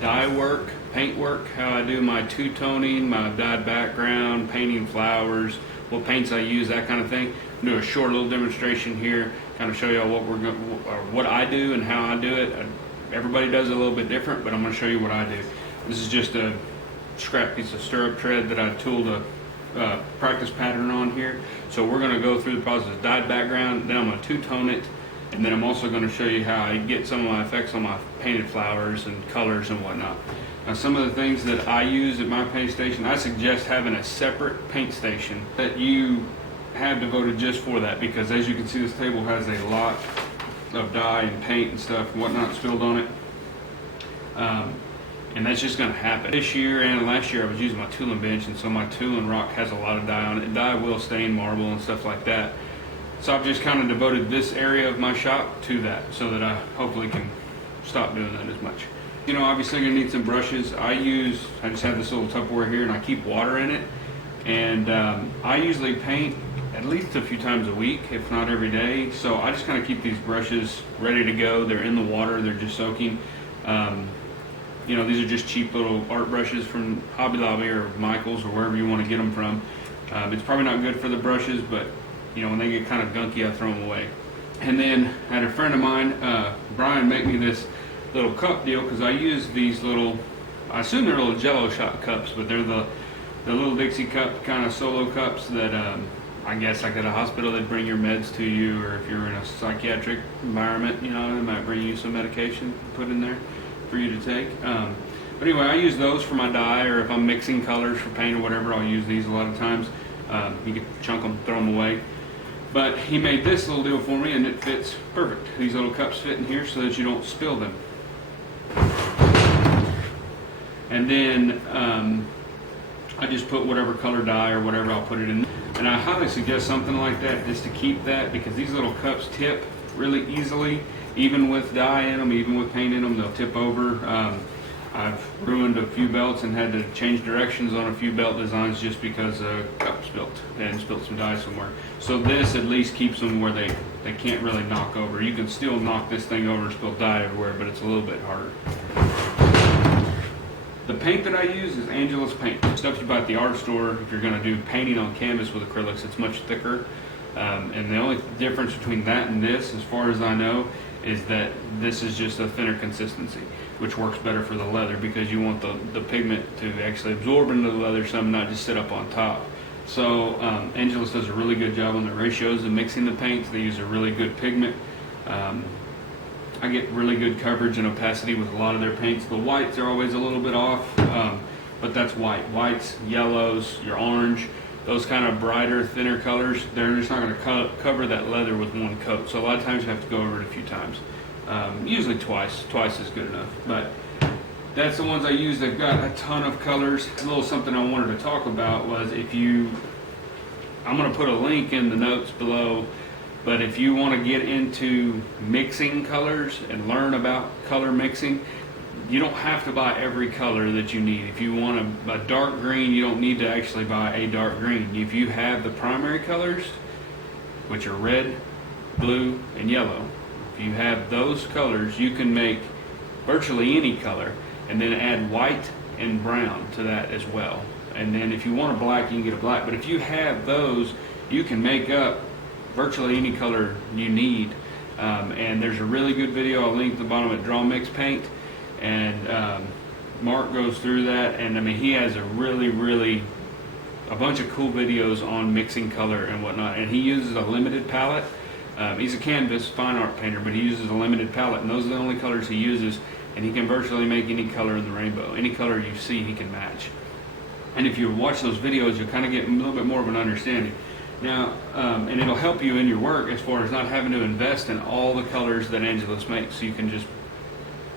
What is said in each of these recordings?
dye work, paint work, how I do my two-toning, my dyed background, painting flowers, what paints I use, that kind of thing. Do a short little demonstration here, kind of show y'all what I do and how I do it. Everybody does it a little bit different, but I'm going to show you what I do. This is just a scrap piece of stirrup tread that I tooled a practice pattern on here. So we're going to go through the process of dyed background, then I'm going to two-tone it, and then I'm also going to show you how I get some of my effects on my painted flowers and colors and whatnot. Now, some of the things that I use at my paint station, I suggest having a separate paint station that you have devoted just for that, because as you can see, this table has a lot of dye and paint and stuff and whatnot spilled on it. And that's just going to happen. This year and last year I was using my tooling bench, and so my tooling rock has a lot of dye on it, and dye will stain marble and stuff like that. So I've just kind of devoted this area of my shop to that, so that I hopefully can stop doing that as much. You know, obviously you're going to need some brushes. I just have this little Tupperware here, and I keep water in it. And I usually paint at least a few times a week, if not every day. So I just kind of keep these brushes ready to go. They're in the water, they're just soaking. You know, these are just cheap little art brushes from Hobby Lobby or Michael's or wherever you want to get them from. It's probably not good for the brushes, but you know, when they get kind of gunky, I throw them away. And then I had a friend of mine, Brian, make me this little cup deal, because I use these little, I assume they're little Jello shot cups, but they're the little Dixie cup kind of solo cups that I guess like at a hospital they'd bring your meds to you, or if you're in a psychiatric environment, you know, they might bring you some medication put in there for you to take. But anyway, I use those for my dye, or if I'm mixing colors for paint or whatever, I'll use these a lot of times. You can chunk them, throw them away. But he made this little deal for me, and it fits perfect. These little cups fit in here so that you don't spill them. And then I just put whatever color dye or whatever, I'll put it in. And I highly suggest something like that, just to keep that, because these little cups tip really easily. Even with dye in them, even with paint in them, they'll tip over. I've ruined a few belts and had to change directions on a few belt designs just because a cup spilt and spilled some dye somewhere. So this at least keeps them where they can't really knock over. You can still knock this thing over and spill dye everywhere, but it's a little bit harder. The paint that I use is Angela's paint. Stuff you buy at the art store. If you're going to do painting on canvas with acrylics, it's much thicker. And the only difference between that and this, as far as I know, is that this is just a thinner consistency, which works better for the leather, because you want the pigment to actually absorb into the leather some, not just sit up on top. So Angelus does a really good job on the ratios and mixing the paints. They use a really good pigment. I get really good coverage and opacity with a lot of their paints. The whites are always a little bit off, but that's white. Whites, yellows, your orange, those kind of brighter, thinner colors, they're just not going to cover that leather with one coat. So a lot of times you have to go over it a few times. Usually twice is good enough. But that's the ones I use. They've got a ton of colors. A little something I wanted to talk about was I'm going to put a link in the notes below, but if you want to get into mixing colors and learn about color mixing, you don't have to buy every color that you need. If you want a dark green, you don't need to actually buy a dark green. If you have the primary colors, which are red, blue, and yellow, if you have those colors, you can make virtually any color, and then add white and brown to that as well. And then if you want a black, you can get a black. But if you have those, you can make up virtually any color you need. And there's a really good video I'll link at the bottom at Draw Mix Paint. And Mark goes through that, and I mean, he has a bunch of cool videos on mixing color and whatnot. And he uses a limited palette. He's a canvas fine art painter, but he uses a limited palette, and those are the only colors he uses. And he can virtually make any color in the rainbow. Any color you see, he can match. And if you watch those videos, you'll kind of get a little bit more of an understanding. Now, and it'll help you in your work as far as not having to invest in all the colors that Angelus makes. So you can just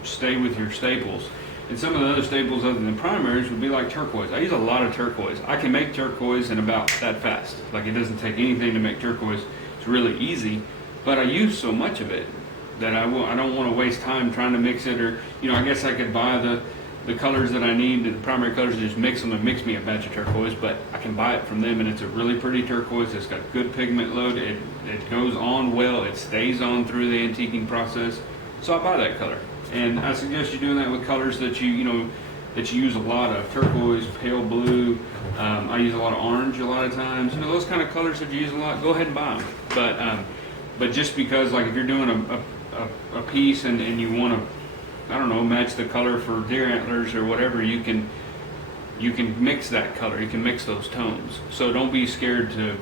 stay with your staples. And some of the other staples other than primaries would be like turquoise. I use a lot of turquoise. I can make turquoise in about that fast. Like, it doesn't take anything to make turquoise. It's really easy, but I use so much of it that I don't want to waste time trying to mix it. Or, you know, I guess I could buy the colors that I need, the primary colors, and just mix them and mix me a batch of turquoise, but I can buy it from them, and it's a really pretty turquoise. It's got good pigment load. It goes on well. It stays on through the antiquing process. So I buy that color. And I suggest you doing that with colors that that you use a lot of: turquoise, pale blue. I use a lot of orange a lot of times. Those kind of colors that you use a lot. Go ahead and buy them. But just because, like, if you're doing a piece and you want to, I don't know, match the color for deer antlers or whatever, you can mix that color. You can mix those tones. So don't be scared to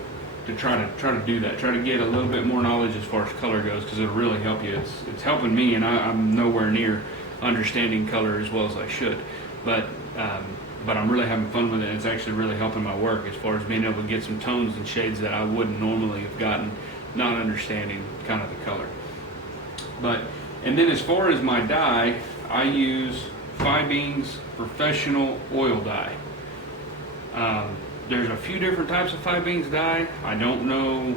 try to do that. Try to get a little bit more knowledge as far as color goes, because it'll really help you. It's helping me, and I'm nowhere near understanding color as well as I should. But I'm really having fun with it. It's actually really helping my work as far as being able to get some tones and shades that I wouldn't normally have gotten, not understanding kind of the color. And then as far as my dye, I use Fibeens Professional Oil Dye. There's a few different types of Fibeens dye. I don't know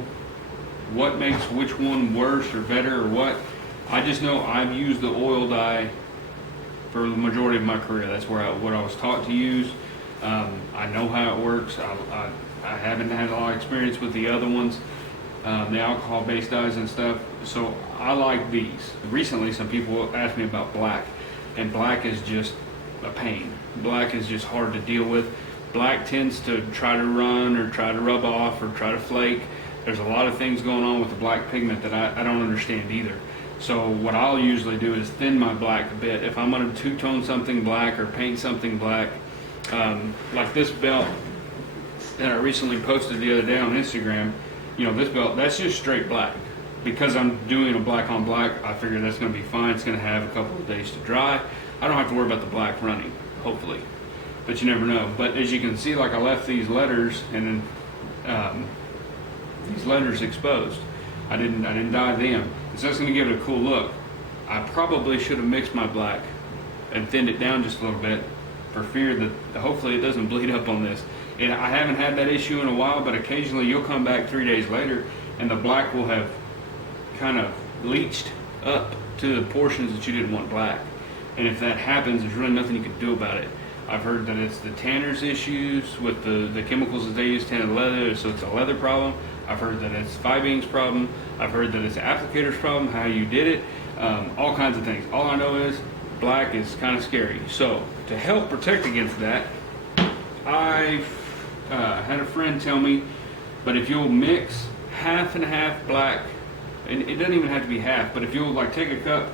what makes which one worse or better or what. I just know I've used the oil dye for the majority of my career. That's what I was taught to use. I know how it works. I haven't had a lot of experience with the other ones, the alcohol-based dyes and stuff. So I like these. Recently, some people asked me about black, and black is just a pain. Black is just hard to deal with. Black tends to try to run or try to rub off or try to flake. There's a lot of things going on with the black pigment that I don't understand either. So what I'll usually do is thin my black a bit. If I'm going to two-tone something black or paint something black, like this belt that I recently posted the other day on Instagram, this belt, that's just straight black. Because I'm doing a black on black, I figure that's going to be fine. It's going to have a couple of days to dry. I don't have to worry about the black running, hopefully. But you never know. But as you can see, like, I left these letters and then these letters exposed. I didn't dye them. So that's going to give it a cool look. I probably should have mixed my black and thinned it down just a little bit for fear that hopefully it doesn't bleed up on this. And I haven't had that issue in a while, but occasionally you'll come back 3 days later and the black will have kind of leached up to the portions that you didn't want black. And if that happens, there's really nothing you can do about it. I've heard that it's the tanner's issues with the chemicals that they use to tan leather, so it's a leather problem. I've heard that it's Fibeens problem. I've heard that it's the applicator's problem, how you did it, all kinds of things. All I know is black is kind of scary. So to help protect against that, I've had a friend tell me, but if you'll mix half and half black, and it doesn't even have to be half, but if you'll like take a cup,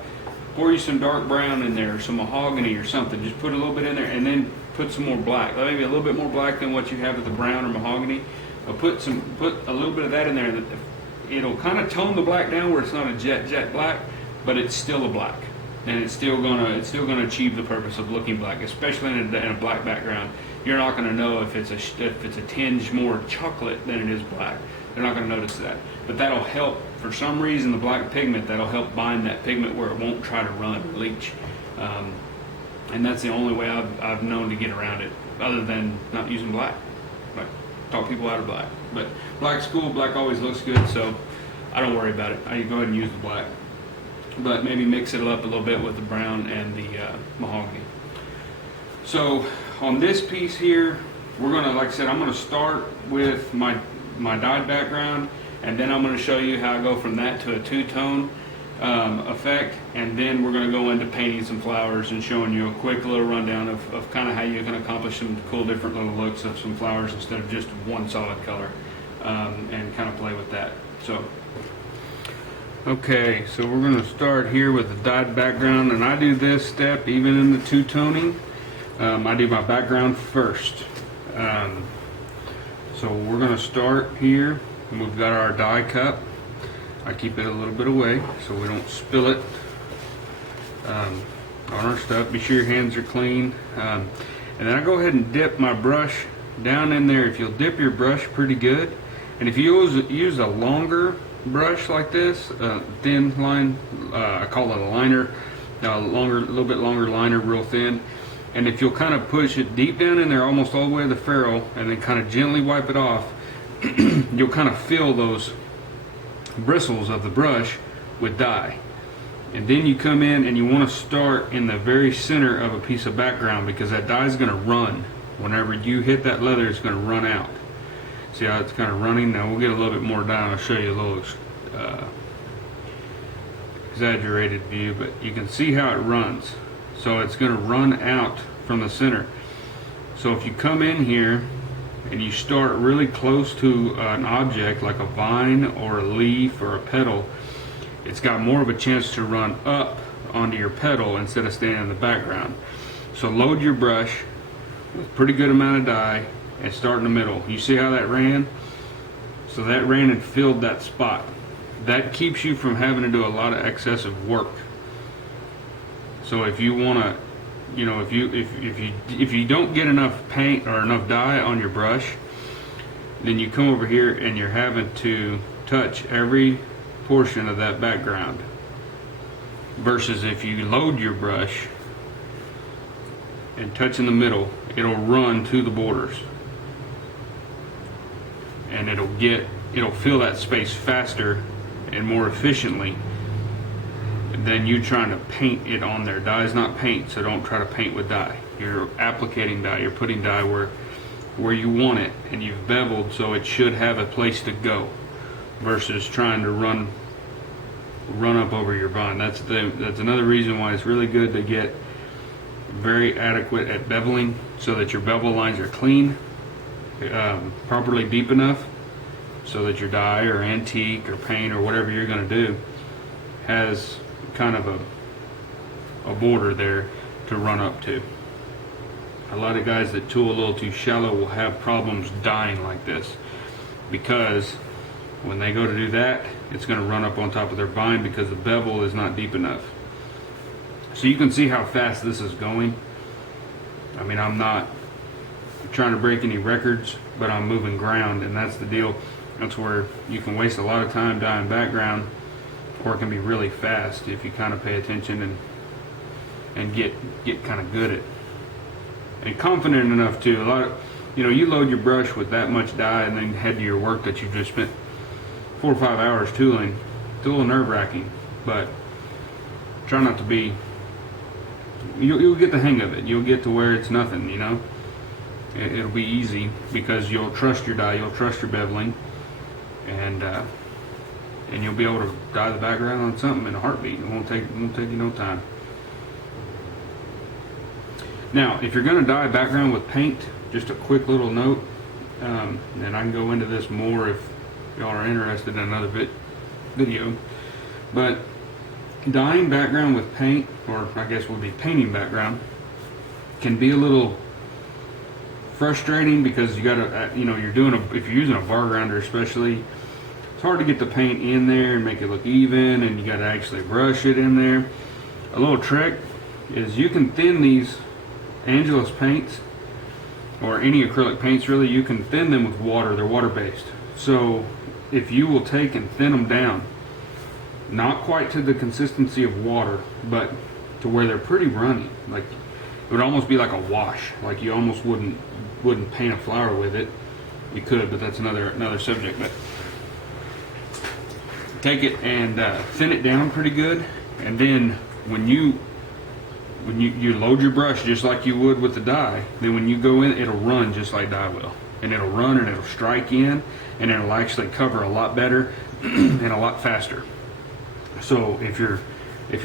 pour you some dark brown in there, or some mahogany or something, just put a little bit in there, and then put some more black, maybe a little bit more black than what you have with the brown or mahogany. But put a little bit of that in there. It'll kind of tone the black down where it's not a jet black, but it's still a black, and it's still gonna achieve the purpose of looking black, especially in a black background. You're not gonna know if it's a tinge more chocolate than it is black. They're not gonna notice that, but that'll help. For some reason, the black pigment, that'll help bind that pigment where it won't try to run or leach. And that's the only way I've known to get around it, other than not using black. But talk people out of black. But black's cool. Black always looks good, so I don't worry about it. I go ahead and use the black. But maybe mix it up a little bit with the brown and the mahogany. So on this piece here, we're gonna, like I said, I'm gonna start with my dyed background, and then I'm going to show you how I go from that to a two-tone effect, and then we're going to go into painting some flowers and showing you a quick little rundown of kind of how you can accomplish some cool different little looks of some flowers instead of just one solid color, and kind of play with that. So okay, so we're going to start here with the dyed background, and I do this step even in the two-toning. I do my background first. So we're going to start here. We've got our dye cup. I keep it a little bit away so we don't spill it on our stuff. Be sure your hands are clean. And then I go ahead and dip my brush down in there. If you'll dip your brush pretty good, and if you use a longer brush like this, thin line, I call it a liner, a little bit longer liner, real thin. And if you'll kind of push it deep down in there, almost all the way to the ferrule, and then kind of gently wipe it off, you'll kind of fill those bristles of the brush with dye. And then you come in and you want to start in the very center of a piece of background, because that dye is going to run. Whenever you hit that leather, it's going to run out. See how it's kind of running? Now we'll get a little bit more dye and I'll show you a little exaggerated view, but you can see how it runs. So it's going to run out from the center. So if you come in here and you start really close to an object like a vine or a leaf or a petal, it's got more of a chance to run up onto your petal instead of staying in the background. So load your brush with a pretty good amount of dye and start in the middle. You see how that ran? So that ran and filled that spot. That keeps you from having to do a lot of excessive work. So if you want to, you know, if you don't get enough paint or enough dye on your brush, then you come over here and you're having to touch every portion of that background. Versus if you load your brush and touch in the middle, it'll run to the borders and it'll fill that space faster and more efficiently than you trying to paint it on there. Dye is not paint, so don't try to paint with dye. You're applicating dye, you're putting dye where you want it, and you've beveled so it should have a place to go versus trying to run up over your vine. That's another reason why it's really good to get very adequate at beveling so that your bevel lines are clean, properly deep enough so that your dye or antique or paint or whatever you're going to do has kind of a border there to run up to. A lot of guys that tool a little too shallow will have problems dyeing like this because when they go to do that, it's going to run up on top of their vine because the bevel is not deep enough. So you can see how fast this is going. I mean, I'm not trying to break any records, but I'm moving ground, and that's the deal. That's where you can waste a lot of time dyeing background, or it can be really fast if you kind of pay attention and get kind of good at and confident enough too. A lot of, you know, you load your brush with that much dye and then head to your work that you've just spent 4 or 5 hours tooling. It's a little nerve-wracking, but try not to be. You'll get the hang of it. You'll get to where it's nothing, you know. It'll be easy because you'll trust your dye, you'll trust your beveling, and you'll be able to dye the background on something in a heartbeat. It won't take you no time. Now, if you're going to dye a background with paint, just a quick little note, and I can go into this more if y'all are interested in another video, but dyeing background with paint, or I guess would be painting background, can be a little frustrating because you gotta, you know, if you're using a bar grinder especially, it's hard to get the paint in there and make it look even, and you gotta actually brush it in there. A little trick is you can thin these Angelus paints, or any acrylic paints really, you can thin them with water. They're water based. So if you will take and thin them down, not quite to the consistency of water, but to where they're pretty runny, like it would almost be like a wash, like you almost wouldn't paint a flower with it. You could, but that's another subject. But take it and thin it down pretty good, and then when you load your brush just like you would with the dye, then when you go in, it'll run just like dye will, and it'll run and it'll strike in, and it'll actually cover a lot better and a lot faster. So if you're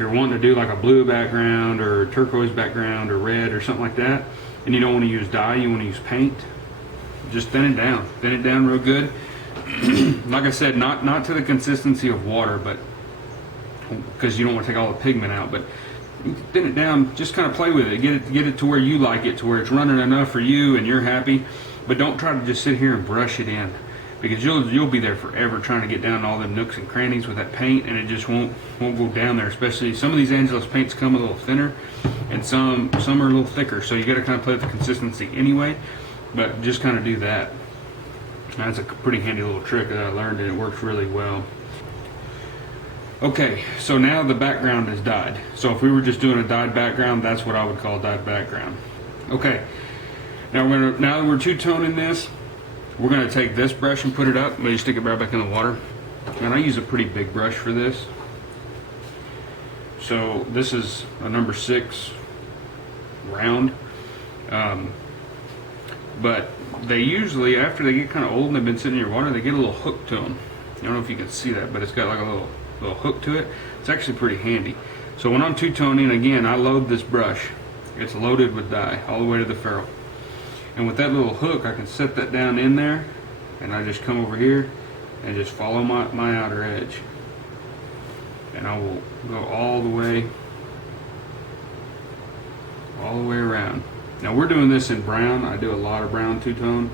wanting to do like a blue background or turquoise background or red or something like that, and you don't want to use dye, you want to use paint, just thin it down real good. Like I said, not to the consistency of water, but because you don't want to take all the pigment out, but thin it down, just kind of play with it, get it to where you like it, to where it's running enough for you and you're happy. But don't try to just sit here and brush it in, because you'll be there forever trying to get down all the nooks and crannies with that paint, and it just won't go down there. Especially some of these Angelus paints come a little thinner, and some are a little thicker, so you got to kind of play with the consistency anyway. But just kind of do that. That's a pretty handy little trick that I learned, and it works really well. Okay, so now the background is dyed. So if we were just doing a dyed background, that's what I would call dyed background. Okay, now that we're two-toning this, we're going to take this brush and put it up. Maybe stick it right back in the water. And I use a pretty big brush for this. So this is a number 6 round. But they usually, after they get kind of old and they've been sitting in your water, they get a little hook to them. I don't know if you can see that, but it's got like a little little hook to it. It's actually pretty handy. So when I'm two-toning, again, I load this brush. It's loaded with dye all the way to the ferrule. And with that little hook, I can set that down in there, and I just come over here and just follow my outer edge. And I will go all the way around. Now we're doing this in brown. I do a lot of brown two-tone.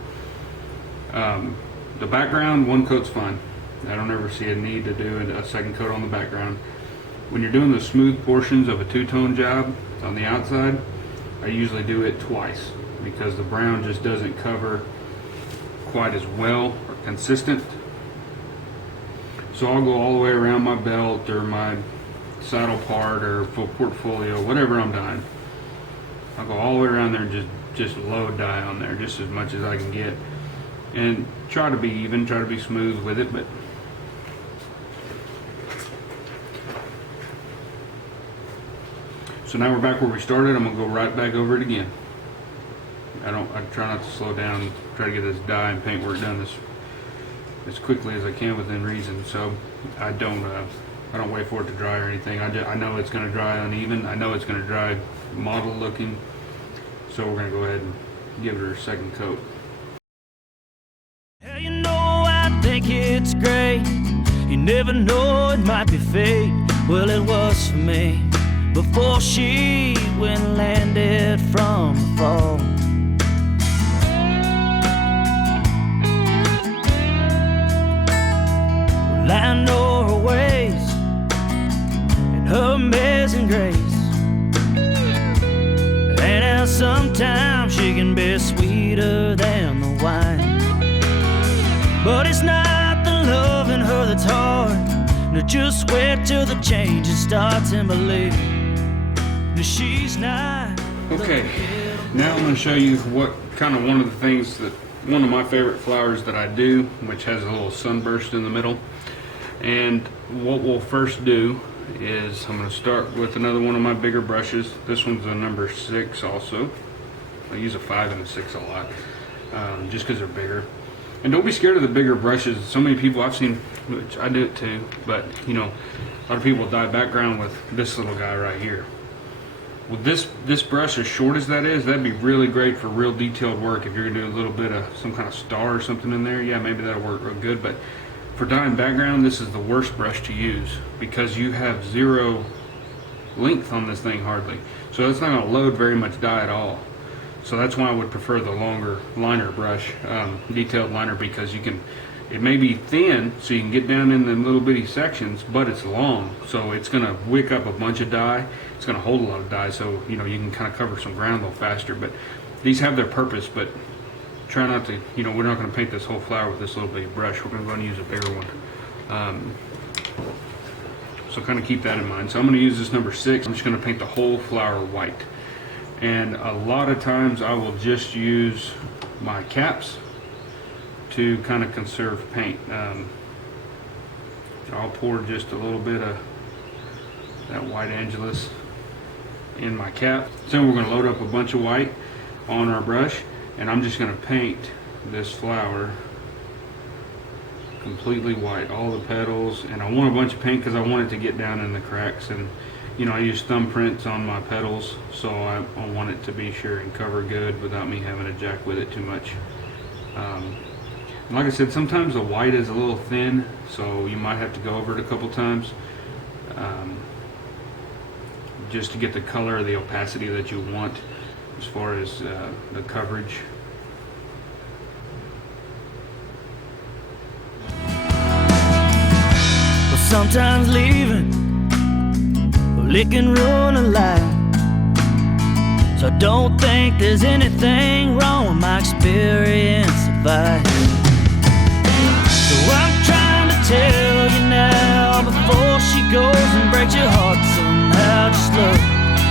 The background, one coat's fine. I don't ever see a need to do a second coat on the background. When you're doing the smooth portions of a two-tone job on the outside, I usually do it twice because the brown just doesn't cover quite as well or consistent. So I'll go all the way around my belt or my saddle part or full portfolio, whatever I'm dyeing. I'll go all the way around there and just load dye on there just as much as I can get, and try to be even, try to be smooth with it. But so now we're back where we started. I'm gonna go right back over it again. I try not to slow down, try to get this dye and paint work done as quickly as I can within reason. So I don't wait for it to dry or anything. I know it's going to dry uneven. I know it's going to dry mottled looking. So we're going to go ahead and give it a second coat. Hell, you know I think it's great. You never know, it might be fate. Well, it was for me before she went and landed from the fall. I know her ways and her amazing grace, and how sometimes she can be sweeter than the wine. But it's not the love in her that's hard. No, just wait till the change starts and believe that she's not. Okay, now I'm going to show you what kind of one of the things that one of my favorite flowers that I do, which has a little sunburst in the middle. And what we'll first do is I'm going to start with another one of my bigger brushes. This one's a number 6 also. I use a 5 and a 6 a lot, just because they're bigger. And don't be scared of the bigger brushes. So many people I've seen, which I do it too, but you know, a lot of people dye background with this little guy right here. With this brush, as short as that is, that'd be really great for real detailed work. If you're gonna do a little bit of some kind of star or something in there, yeah, maybe that'll work real good. But for dyeing background, this is the worst brush to use because you have zero length on this thing hardly. So it's not gonna load very much dye at all. So that's why I would prefer the longer liner brush, detailed liner, because you can, it may be thin so you can get down in the little bitty sections, but it's long, so it's going to wick up a bunch of dye. It's going to hold a lot of dye, so you know you can kind of cover some ground a little faster. But these have their purpose, but try not to, you know, we're not going to paint this whole flower with this little bitty brush. We're going to go and use a bigger one. So kind of keep that in mind. So I'm going to use this number 6. I'm just going to paint the whole flower white. And a lot of times I will just use my caps to kind of conserve paint. I'll pour just a little bit of that white Angelus in my cap. So we're going to load up a bunch of white on our brush, and I'm just going to paint this flower completely white, all the petals. And I want a bunch of paint because I want it to get down in the cracks. And you know, I use thumbprints on my petals, so I want it to be sure and cover good without me having to jack with it too much. Like I said, sometimes the white is a little thin, so you might have to go over it a couple times just to get the color, the opacity that you want as far as the coverage. Well, sometimes leaving it can ruin a life. So I don't think there's anything wrong with my experience of life. So I'm trying to tell you now before she goes and breaks your heart somehow. Just look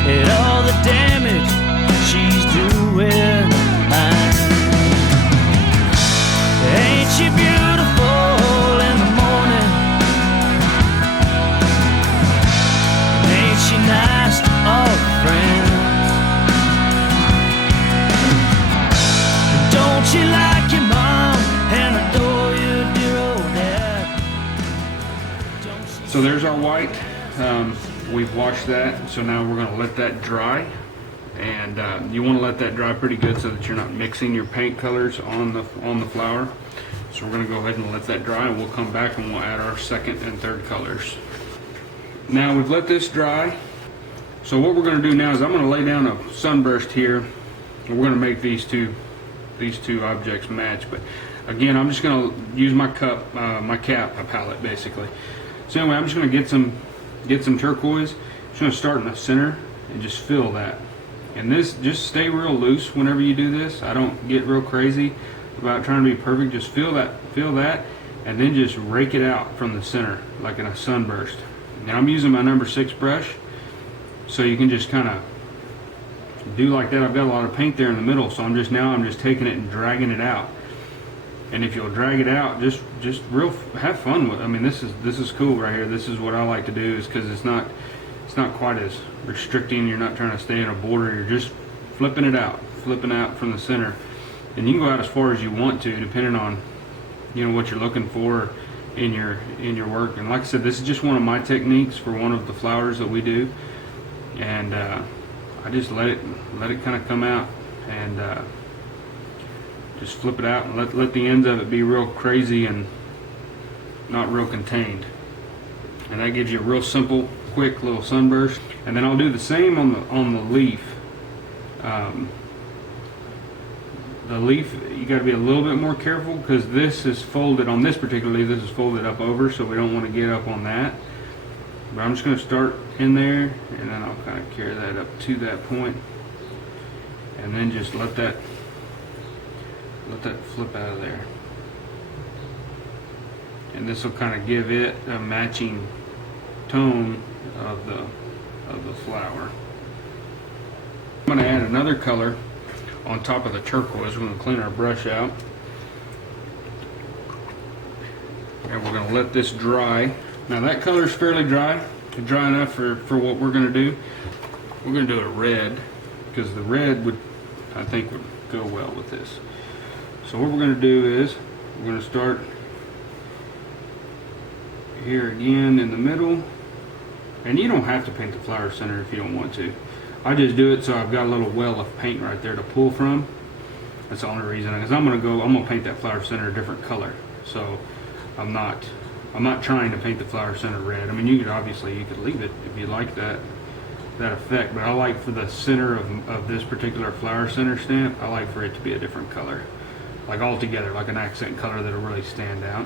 at all the damage she's doing mine. Ain't she beautiful in the morning? She nice to all her friends. Don't she like your mom and adore your dear old dad? So So there's our white. We've washed that, so now we're going to let that dry. And you want to let that dry pretty good so that you're not mixing your paint colors on the flower. So we're going to go ahead and let that dry, and we'll come back and we'll add our second and third colors. Now we've let this dry. So what we're going to do now is I'm going to lay down a sunburst here, and we're going to make these two objects match. But again, I'm just going to use my cup, my palette basically. So anyway, I'm just going to get some turquoise. Just going to start in the center and just fill that. And this, just stay real loose whenever you do this. I don't get real crazy about trying to be perfect. Just feel that, and then just rake it out from the center like in a sunburst. Now I'm using my number 6 brush, so you can just kind of do like that. I've got a lot of paint there in the middle, so I'm just taking it and dragging it out. And if you'll drag it out, just real have fun with it. I mean, this is cool right here. This is what I like to do, is because it's not quite as restricting. You're not trying to stay in a border. You're just flipping out from the center. And you can go out as far as you want to, depending on, you know, what you're looking for in your work. And like I said, this is just one of my techniques for one of the flowers that we do. And I just let it kind of come out, and just flip it out and let the ends of it be real crazy and not real contained. And that gives you a real simple, quick little sunburst. And then I'll do the same on the leaf. The leaf, you got to be a little bit more careful, because this is folded on this particular leaf. This is folded up over, so we don't want to get up on that. But I'm just going to start in there, and then I'll kind of carry that up to that point, and then just let that flip out of there. And this will kind of give it a matching tone of the flower. I'm going to add another color on top of the turquoise. We're going to clean our brush out, and we're going to let this dry. Now that color is fairly dry enough for what we're going to do. We're going to do a red, because the red I think would go well with this. So what we're going to do is we're going to start here again in the middle. And you don't have to paint the flower center if you don't want to. I just do it so I've got a little well of paint right there to pull from. That's the only reason, because I'm gonna paint that flower center a different color. So I'm not trying to paint the flower center red. I mean, you could leave it if you like that effect, but I like for the center of this particular flower center stamp, I like for it to be a different color, like altogether, like an accent color that'll really stand out.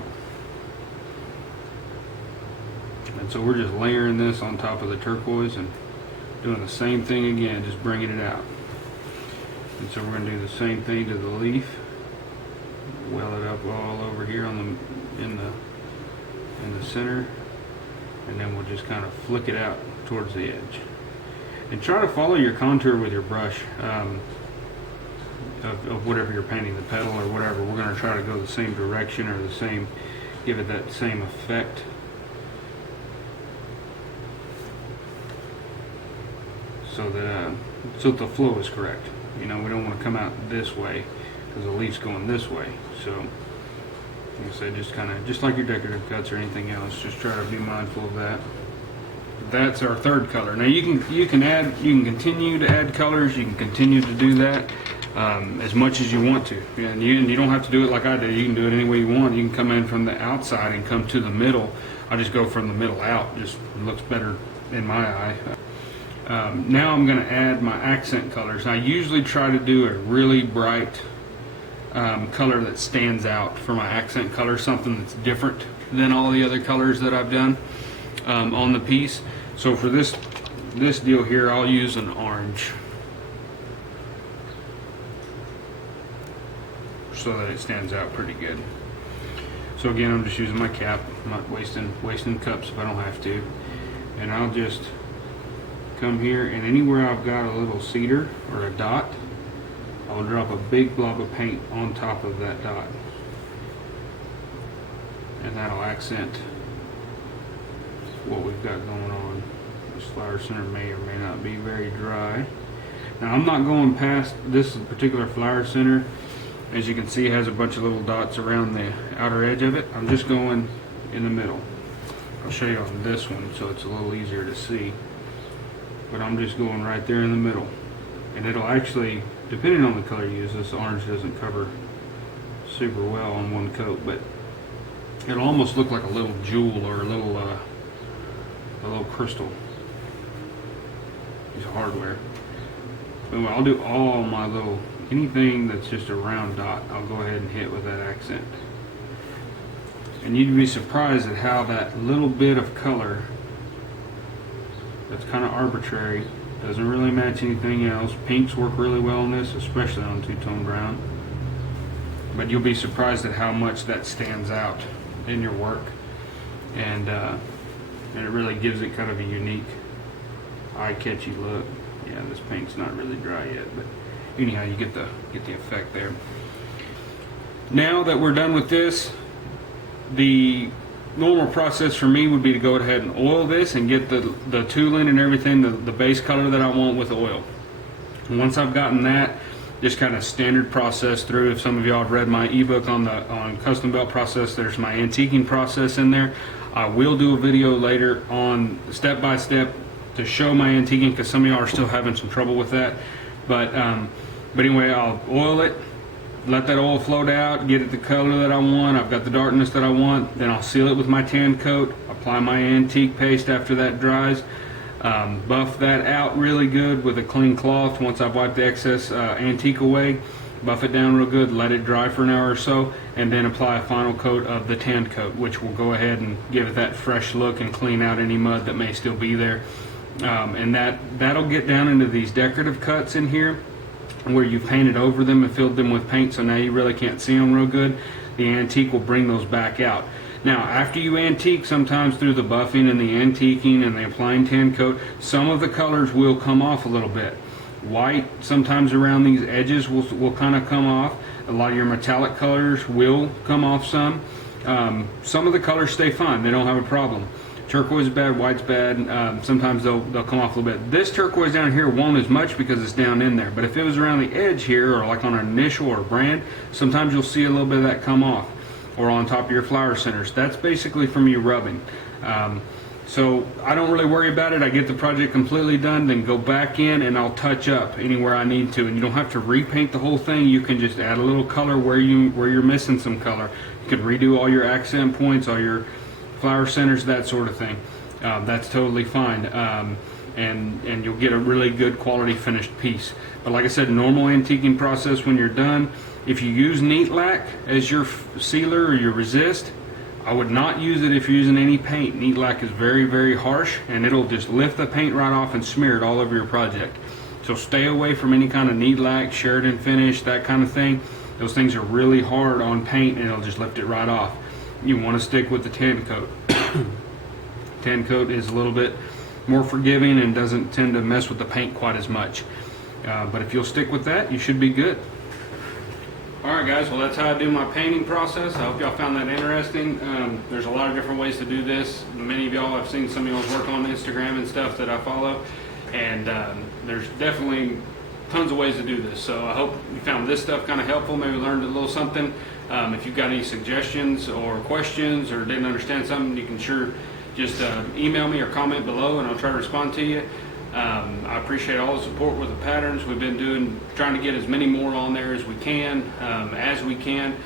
And so we're just layering this on top of the turquoise and doing the same thing again, just bringing it out. And so we're going to do the same thing to the leaf. Well it up all over here in the center, and then we'll just kind of flick it out towards the edge. And try to follow your contour with your brush of whatever you're painting, the petal or whatever. We're going to try to go the same direction, or give it that same effect. So that the flow is correct. You know, we don't want to come out this way because the leaf's going this way. So, like I said, just like your decorative cuts or anything else, just try to be mindful of that. That's our third color. Now you can continue to add colors. You can continue to do that as much as you want to. And you don't have to do it like I did. You can do it any way you want. You can come in from the outside and come to the middle. I just go from the middle out. Just looks better in my eye. Now I'm going to add my accent colors. I usually try to do a really bright color that stands out for my accent color, something that's different than all the other colors that I've done on the piece. So for this deal here, I'll use an orange so that it stands out pretty good. So again, I'm just using my cap. I'm not wasting cups if I don't have to. And I'll just come here, and anywhere I've got a little cedar or a dot, I'll drop a big blob of paint on top of that dot, and that'll accent what we've got going on. This flower center may or may not be very dry. Now I'm not going past this particular flower center. As you can see, it has a bunch of little dots around the outer edge of it. I'm just going in the middle. I'll show you on this one so it's a little easier to see. But I'm just going right there in the middle. And it'll actually, depending on the color you use, this orange doesn't cover super well on one coat, but it'll almost look like a little jewel or a little crystal piece of hardware. But I'll do all my little, anything that's just a round dot, I'll go ahead and hit with that accent. And you'd be surprised at how that little bit of color that's kind of arbitrary, doesn't really match anything else. Pinks work really well on this, especially on two-tone brown. But you'll be surprised at how much that stands out in your work, and it really gives it kind of a unique, eye-catchy look. Yeah, this paint's not really dry yet, but anyhow, you get the effect there. Now that we're done with this, the normal process for me would be to go ahead and oil this and get the tooling and everything, the base color that I want with oil. And once I've gotten that, just kind of standard process through. If some of y'all have read my ebook on custom belt process, there's my antiquing process in there. I will do a video later on step by step to show my antiquing, because some of y'all are still having some trouble with that. But anyway, I'll oil it, let that oil float out, get it the color that I want. I've got the darkness that I want. Then I'll seal it with my tan coat, apply my antique paste after that dries, buff that out really good with a clean cloth. Once I've wiped the excess antique away, buff it down real good, let it dry for an hour or so, and then apply a final coat of the tan coat, which will go ahead and give it that fresh look and clean out any mud that may still be there. And that'll get down into these decorative cuts in here where you've painted over them and filled them with paint, so now you really can't see them real good. The antique will bring those back out. Now, after you antique, sometimes through the buffing and the antiquing and the applying tan coat, some of the colors will come off a little bit. White, sometimes around these edges, will kind of come off. A lot of your metallic colors will come off some. Some of the colors stay fine. They don't have a problem. Turquoise is bad, white's bad. Sometimes they'll come off a little bit. This turquoise down here won't as much because it's down in there. But if it was around the edge here, or like on an initial or a brand, sometimes you'll see a little bit of that come off. Or on top of your flower centers. That's basically from you rubbing. So I don't really worry about it. I get the project completely done, then go back in and I'll touch up anywhere I need to. And you don't have to repaint the whole thing. You can just add a little color where you're missing some color. You can redo all your accent points, all your flower centers, that sort of thing. That's totally fine. And you'll get a really good quality finished piece. But like I said, normal antiquing process when you're done. If you use neat lac as your sealer or your resist, I would not use it if you're using any paint. Neat lac is very, very harsh, and it'll just lift the paint right off and smear it all over your project. So stay away from any kind of neat lac, Sheridan finish, that kind of thing. Those things are really hard on paint, and it'll just lift it right off. You want to stick with the tan coat. Tan coat is a little bit more forgiving and doesn't tend to mess with the paint quite as much. But if you'll stick with that, you should be good. Alright guys, well that's how I do my painting process. I hope y'all found that interesting. There's a lot of different ways to do this. Many of y'all, I've seen some of y'all's work on Instagram and stuff that I follow. And there's definitely tons of ways to do this. So I hope you found this stuff kind of helpful, maybe learned a little something. If you've got any suggestions or questions or didn't understand something, you can sure just email me or comment below and I'll try to respond to you. I appreciate all the support with the patterns. We've been trying to get as many more on there as we can.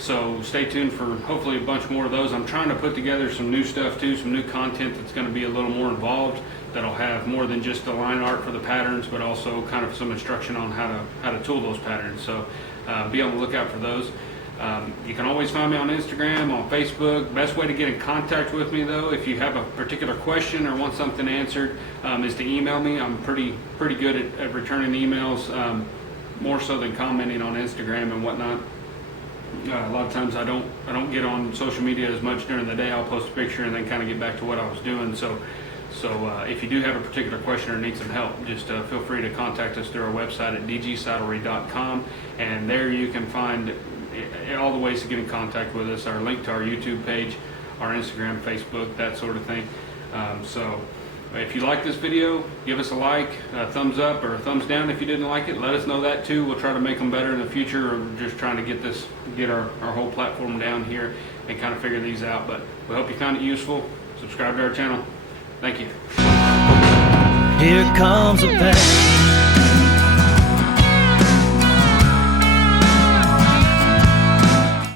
So stay tuned for hopefully a bunch more of those. I'm trying to put together some new stuff too, some new content that's going to be a little more involved, that'll have more than just the line art for the patterns, but also kind of some instruction on how to tool those patterns. So be on the lookout for those. You can always find me on Instagram, on Facebook. Best way to get in contact with me though, if you have a particular question or want something answered, is to email me. I'm pretty good at returning emails, more so than commenting on Instagram and whatnot. A lot of times I don't get on social media as much during the day. I'll post a picture and then kind of get back to what I was doing. So if you do have a particular question or need some help, just feel free to contact us through our website at dgsaddlery.com, and there you can find all the ways to get in contact with us, our link to our YouTube page, our Instagram, Facebook, that sort of thing. So if you like this video, give us a like, a thumbs up or a thumbs down if you didn't like it. Let us know that too. We'll try to make them better in the future. We're just trying to get our whole platform down here and kind of figure these out. But we hope you found it useful. subscribe to our channel. Thank you. Here comes a band.